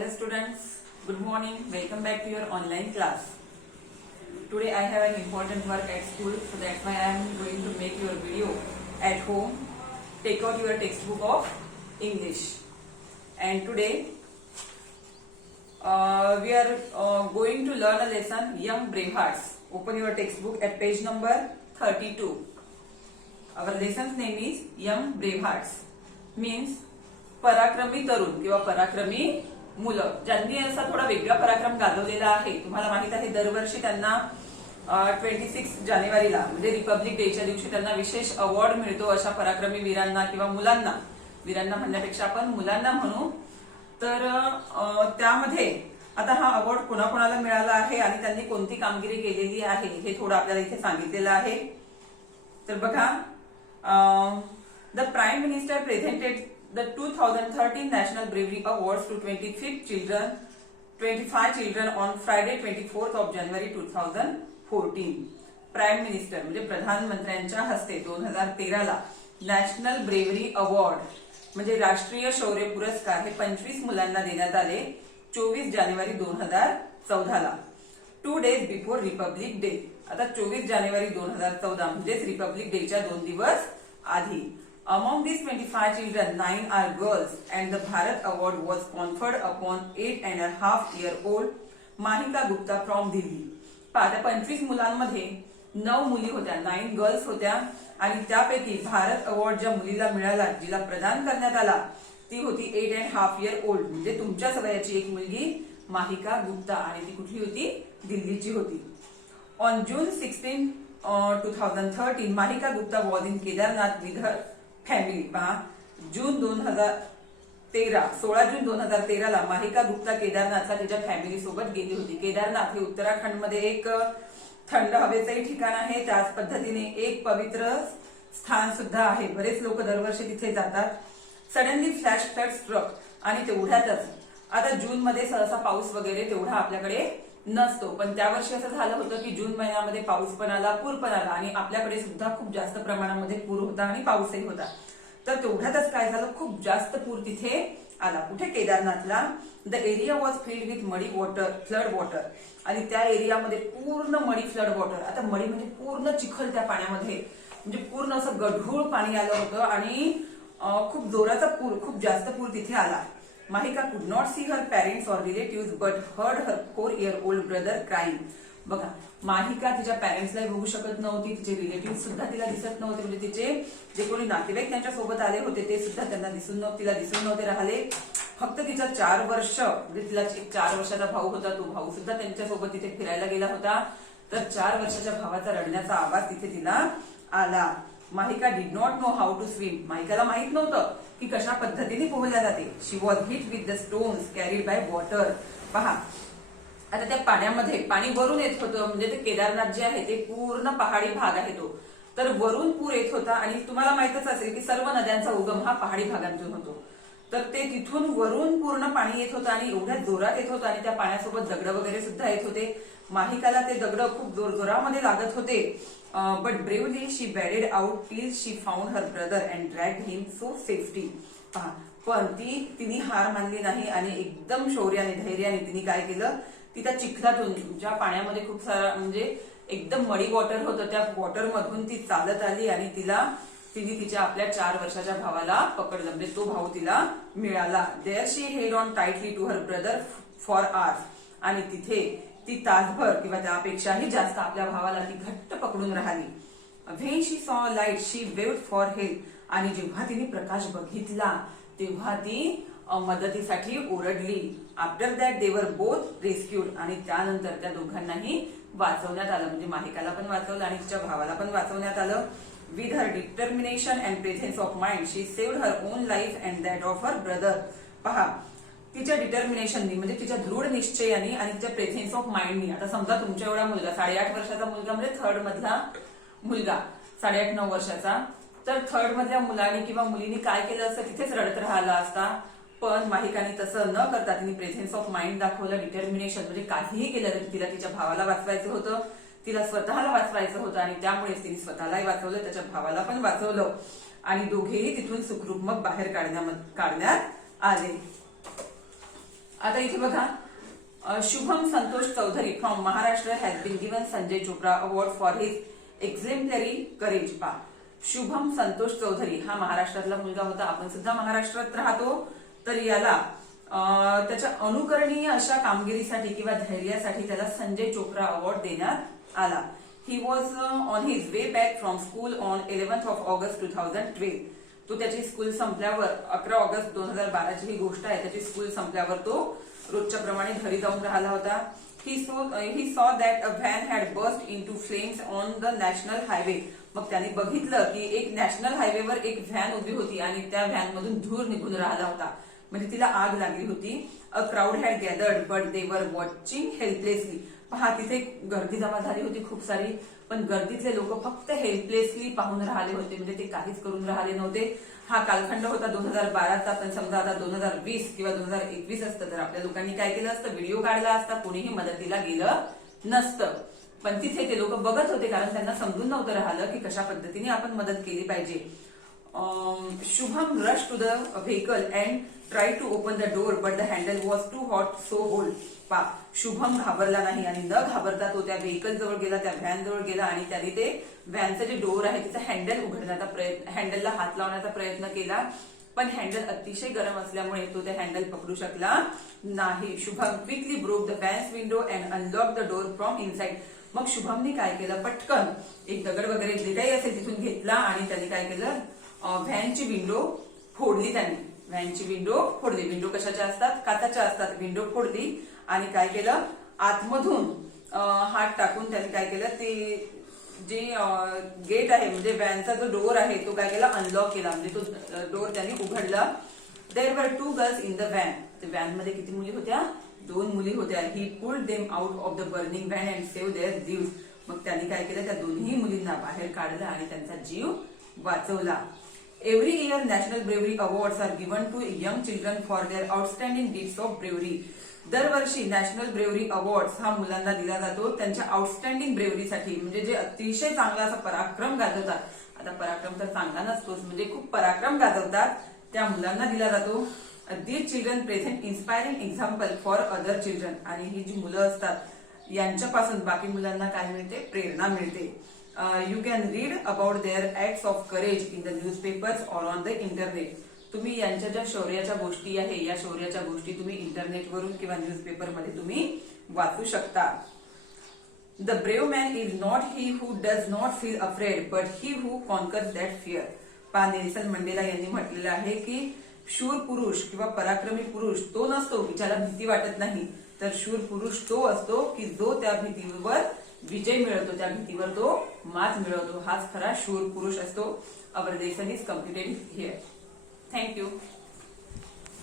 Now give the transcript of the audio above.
Hello students, good morning. Welcome back to your online class. Today I have an important work at school, so that's why I am going to make your video at home. Take out your textbook of English. And today we are going to learn a lesson, Young Bravehearts. Open your textbook at page number 32. Our lesson's name is Young Bravehearts. Means पराक्रमी तरुण किंवा पराक्रमी मुलं ज्यांनी असा थोडा वेगळा पराक्रम गाजवलेला आहे. तुम्हाला माहित आहे दरवर्षी त्यांना 26 जानेवारीला म्हणजे रिपब्लिक डेच्या दिवशी त्यांना विशेष अवॉर्ड मिळतो अशा पराक्रमी वीरांना किंवा मुलांना. वीरांना म्हणण्यापेक्षा आपण मुलांना म्हणू. तर त्यामध्ये आता हा अवॉर्ड कोणाकोणाला मिळाला आहे आणि त्यांनी कोणती कामगिरी केलेली आहे हे थोडं आपल्याला इथे सांगितलेलं आहे. तर बघा, the prime minister presented the 2013 National Bravery Awards to 25 children on Friday 24th of January 2014. Prime minister म्हणजे प्रधानमंत्र्यांच्या हस्ते 2013 ला नॅशनल ब्रेव्हरी अवॉर्ड म्हणजे राष्ट्रीय शौर्य पुरस्कार हे 25 मुलांना देण्यात आले 24 जानेवारी 2014 ला. 2 days बिफोर रिपब्लिक डे. आता 24 जानेवारी 2014 म्हणजेच रिपब्लिक डेच्या 2 दिवस आधी. Among these 25 children, 9 are girls, and the Bharat Award was conferred upon 8.5-year-old Mahika Gupta from Delhi. आता 25 मुलांमध्ये 9 मुली होत्या, 9 गर्ल्स होत्या आणि त्यापैकी भारत अवॉर्ड ज्या मुलीला मिळाला, जिला प्रदान करण्यात आला, ती होती 8.5-year-old म्हणजे तुमच्या वयाची एक मुलगी माहिका गुप्ता आणि ती कुठली होती? दिल्लीची होती. On June 16, 2013, Mahika Gupta was in Kedarnath with her family. पहा, 16 जून 2013 ला माहिका गुप्ता केदारनाथला तिच्या फॅमिली सोबत गेली होती. केदारनाथ हे उत्तराखंडमध्ये एक थंड हवेचंही ठिकाण आहे. त्याच पद्धतीने एक पवित्र स्थान सुद्धा आहे. बरेच लोक दरवर्षी तिथे जातात. सडनली फ्लॅश फ्लड स्ट्रक आणि तेवढ्यातच आता जून मध्ये सहसा पाऊस वगैरे तेवढा आपल्याकडे नसतो, पण त्या वर्षी असं झालं होतं की जून महिन्यामध्ये पाऊस पण आला, पूर पण आला आणि आपल्याकडे सुद्धा खूप जास्त प्रमाणामध्ये पूर होता आणि पाऊसही होता. तर तेवढ्यातच काय झालं, खूप जास्त पूर तिथे आला. कुठे? केदारनाथला. The area was filled with muddy water, flood water. आणि त्या एरियामध्ये पूर्ण मडी फ्लड वॉटर. आता मडी म्हणजे पूर्ण चिखल त्या पाण्यामध्ये, म्हणजे पूर्ण असं गढूळ पाणी आलं होतं आणि खूप जोराचा पूर, खूप जास्त पूर तिथे आला. Mahika could not see her parents or relatives but heard her 4-year-old brother crying. बघा, माहिका तिच्या पॅरेंट्सला बघू शकत नव्हती, तिचे रिलेटिव्ह सुद्धा तिला दिसत नव्हते, म्हणजे तिचे जे कोणी नातेवाईक त्यांच्या सोबत आले होते ते सुद्धा तिला दिसून नव्हते राहिले. फक्त तिचा 4 वर्ष म्हणजे तिला 4 वर्षाचा भाऊ होता, तो भाऊ सुद्धा त्यांच्यासोबत तिथे फिरायला गेला होता. तर 4 वर्षाच्या भावाचा रडण्याचा आवाज तिथे तिला आला. Mahika did not know how to swim. माहिकाला माहित नव्हतं की कशा पद्धतीने पोहल्या जाते. She was hit with the stones carried by water. पहा, आता त्या पाण्यामध्ये पाणी वरून येत होतं, म्हणजे ते केदारनाथ जे आहे ते पूर्ण पहाडी भाग आहे तो. तर वरून पूर येत होता आणि तुम्हाला माहितच असेल की सर्व नद्यांचा उगम हा पहाडी भागांतून होतो. तर ते तिथून वरून पूर्ण पाणी येत होतं आणि एवढ्या जोरात येत होतं आणि त्या पाण्यासोबत दगड वगैरे सुद्धा येत होते. माहिकाला ते दगड खूप जोरामध्ये लागत होते. But bravely she battled out till she found her brother and drag him so safety. पण तिने हार मानली नाही आणि एकदम शौर्याने, धैर्याने तिने काय केलं, ती त्या चिखलातून, ज्या पाण्यामध्ये खूप सारा म्हणजे एकदम मडी वॉटर होतं, त्या वॉटर मधून ती चालत आली आणि तिने तिच्या आपल्या 4 वर्षाच्या भावाला पकडलं, म्हणजे तो भाऊ तिला मिळाला. There she held on tightly to her brother for hours. आणि तिथे ती तासभर किंवा त्यापेक्षाही जास्त आपल्या भावाला ती घट्ट पकडून राहिली. व्हेन शी सॉ light she waived for help. आणि जेव्हा तिने प्रकाश बघितला तेव्हा ती मदतीसाठी ओरडली. After that they were both rescued. आणि त्यानंतर त्या दोघांनाही वाचवण्यात आलं, म्हणजे माहिकाला पण वाचवलं आणि तिच्या भावाला पण वाचवण्यात आलं. With her determination and presence of mind she saved her own life and that of her brother. पहा, तिच्या डिटर्मिनेशननी म्हणजे तिच्या दृढ निश्चयाने आणि तिच्या प्रेझेन्स ऑफ माइंडनी. आता समजा तुमच्या एवढा मुलगा 8.5 वर्षाचा मुलगा म्हणजे 3rd मधला मुलगा 8.5-9 वर्षाचा, तर 3rd मधल्या मुलाने किंवा मुलीने काय केलं असतं, तिथेच रडत राहिला असता. पण माहिकाने तसं न करता तिने प्रेझेन्स ऑफ माइंड दाखवलं, डिटर्मिनेशन, म्हणजे काहीही केलं तरी तिला तिच्या भावाला वाचवायचं होतं, तिला स्वतःला वाचवायचं होतं आणि त्यामुळेच तिने स्वतःलाही वाचवलं, त्याच्या भावाला पण वाचवलं आणि दोघेही तिथून सुखरूप मग बाहेर काढण्यात आले. आता इथे बघा, Shubham Santosh Chaudhari from Maharashtra has been given Sanjay Chopra award for his exemplary courage. पा, शुभम संतोष चौधरी हा महाराष्ट्रातला मुलगा होता. आपण सुद्धा महाराष्ट्रात राहतो. तर याला त्याच्या अनुकरणीय अशा कामगिरीसाठी किंवा धैर्यासाठी त्याला संजय चोप्रा अवॉर्ड देण्यात आला. He was on his way back from school on 11th of August 2012. तो त्याची स्कूल संपल्यावर 11 ऑगस्ट 2012 ची ही गोष्ट आहे. त्याची स्कूल संपल्यावर तो रोजच्या प्रमाणे घरी जाऊन राहिला होता. He saw that a van had burst into flames on the national highway. मग त्याने बघितलं की एक नॅशनल हायवेवर एक व्हॅन उभी होती आणि त्या व्हॅन मधून धूर निघून राहिला होता, म्हणजे तिला आग लागली होती. अ crowd had gathered but they were watching helplessly. पहा, तिथे गर्दी जमा झाली होती खूप सारी, पण गर्दीतले लोक फक्त हेल्पलेसली पाहून राहिले होते, म्हणजे ते काहीच करून राहिले नव्हते. हा कालखंड होता 2012चा, पण समजा आता 2020 किंवा 2021 असतं तर आपल्या लोकांनी काय केलं असतं, व्हिडिओ काढला असता, कोणीही मदतीला गेलं नसतं. पण तिथे ते लोक बघत होते, कारण त्यांना समजून नव्हतं राहिलं की कशा पद्धतीने आपण मदत केली पाहिजे. Shubham rush to the vehicle and try to open the door but the handle was too hot so hold. पा, शुभम घाबरला नाही आणि न घाबरता तो त्या व्हेकल जवळ गेला, त्या व्हॅन जवळ गेला आणि त्याने ते व्हॅनचं जे डोर आहे तिचं हँडल उघडण्याचा प्रयत्न, हँडलला हात लावण्याचा प्रयत्न केला, पण हँडल अतिशय गरम असल्यामुळे तो ते हँडल पकडू शकला नाही. Shubham quickly broke the vans window and unlock the door from inside. मग शुभमने काय केलं, पटकन एक दगड वगैरे जे काही असेल तिथून घेतला आणि त्यांनी काय केलं, व्हॅनची विंडो फोडली. त्यांनी व्हॅनची विंडो फोडली. विंडो कशाच्या असतात, काचाच्या असतात. विंडो फोडली आणि काय केलं, आतमधून हात टाकून त्यांनी काय केलं, ते जे गेट आहे म्हणजे व्हॅनचा जो डोर आहे तो काय केला, अनलॉक केला, म्हणजे तो डोर त्यांनी उघडला. There were 2 girls in the van. Van मध्ये किती मुली होत्या, 2 मुली होत्या. He pulled them out of the burning van and save their lives. मग त्यांनी काय केलं, त्या दोन्ही मुलींना बाहेर काढलं आणि त्यांचा जीव वाचवला. Every year national bravery awards are given to young children for their outstanding deeds of bravery. दरवर्षी नॅशनल ब्रेव्हरी अवॉर्ड्स हा मुलांना दिला जातो त्यांच्या आउटस्टँडिंग ब्रेव्हरीसाठी, म्हणजे जे अतिशय चांगला असा पराक्रम गाजवतात. आता पराक्रम तर चांगला नसतोच, म्हणजे खूप पराक्रम गाजवतात त्या मुलांना दिला जातो. These children present inspiring example for other children. आणि ही जी मुलं असतात यांच्यापासून बाकी मुलांना काय मिळते, प्रेरणा मिळते. You can read about their acts of courage in the newspapers or on the internet. तुम्ही यांच्या ज्या शौर्याच्या गोष्टी आहे, या शौर्याच्या गोष्टी तुम्ही इंटरनेटवरून किंवा न्यूजपेपरमध्ये तुम्ही वाचू शकता. The brave man is not he who does not feel afraid but he who conquers that fear. पा, नेल्सन मंडेला यांनी म्हटलेलं आहे की शूर पुरुष किंवा पराक्रमी पुरुष तो नसतो की ज्याला भीती वाटत नाही, तर शूर पुरुष तो असतो की जो त्या भीतीवर विजय मिळवतो, त्या भीतीवर तो मात मिळवतो. हाच खरा शूर पुरुष असतो. Our lesson is completed here. Thank you.